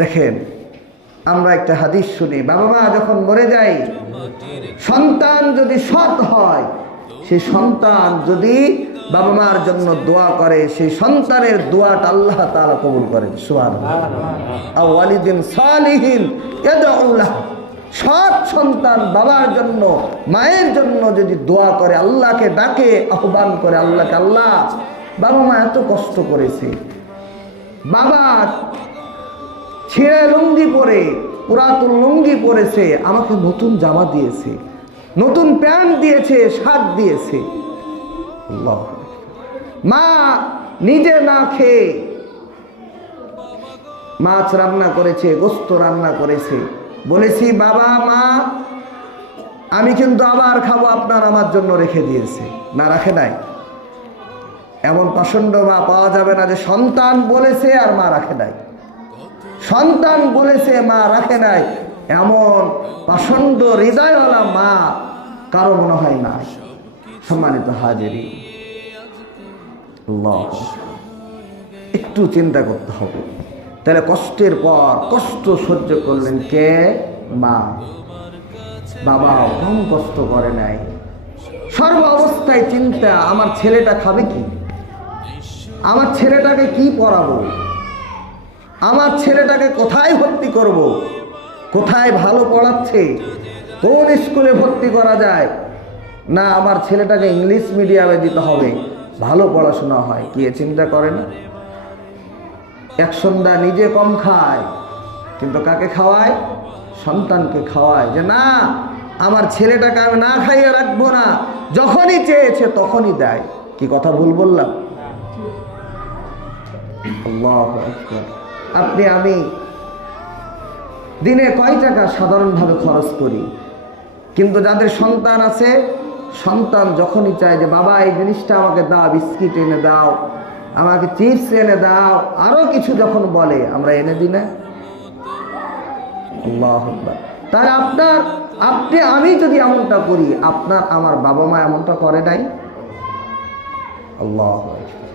দেখেন, আমরা একটা হাদিস শুনি, বাবা মা যখন মরে যায়, সন্তান যদি সৎ হয়, সেই সন্তান যদি বাবা মার জন্য দোয়া করে, সেই সন্তানের দোয়াটা আল্লাহ তাআলা কবুল করেন। সুবহানাল্লাহ। আও ওয়ালিদিন সালিহিন ইয়াদউ লাহু, সৎ সন্তান বাবার জন্য মায়ের জন্য যদি দোয়া করে, আল্লাহকে ডাকে, আহ্বান করে আল্লাহকে, আল্লাহ বাবা মা এত কষ্ট করেছে, বাবা ছেঁড়া লুঙ্গি পরে, পুরাতন লুঙ্গি পরেছে, আমাকে নতুন জামা দিয়েছে, নতুন প্যান্ট দিয়েছে, শার্ট দিয়েছে। আল্লাহ। মা নিজে না খেয়ে মাছ রান্না করেছে, গোস্ত রান্না করেছে, বলেছি বাবা মা আমি কিন্তু আবার খাবো, আপনার আমার জন্য রেখে দিয়েছে, না রাখে নাই? এমন প্রচন্ড মা পাওয়া যাবে না যে সন্তান বলেছে আর মা রাখে নাই, সন্তান বলেছে মা রাখে নাই, এমন প্রচন্ড হৃদয়ওয়ালা মা কারো মনে হয় না। সম্মানিত হাজিরি, আল্লাহ, একটু চিন্তা করতে হবে। তাহলে কষ্টের পর কষ্ট সহ্য করলেন কে? মা। বাবা কম কষ্ট করে নাই, সর্ব অবস্থায় চিন্তা, আমার ছেলেটা খাবে কি, আমার ছেলেটাকে কি পড়াবো, আমার ছেলেটাকে কোথায় ভর্তি করব, কোথায় ভালো পড়াচ্ছে, কোন স্কুলে ভর্তি করা যায়, না আমার ছেলেটাকে ইংলিশ মিডিয়ামে দিতে হবে, ভালো পড়াশোনা হয়, কি চিন্তা করে না? এক সন্ধ্যা নিজে কম খায়, কিন্তু কাকে খাওয়ায়? সন্তানকে খাওয়ায়, যে না আমার ছেলেটাকে আমি না খাইয়ে রাখবো না, যখনই চেয়েছে তখনই দেয়। কি কথা ভুল বললাম? আল্লাহু আকবার। আপনি আমি দিনে কয় টাকা সাধারণভাবে খরচ করি, কিন্তু যাদের সন্তান আছে, সন্তান যখনই চায় যে বাবা এই জিনিসটা আমাকে দাও, বিস্কিট এনে দাও, আমাকে চিপস এনে দাও, আরো কিছু যখন বলে, আমরা এনে দিই না? আল্লাহু আকবার। তাহলে আপনি আমি যদি এমনটা করি, আপনার আমার বাবা মা এমনটা করে নাই? আল্লাহু আকবার।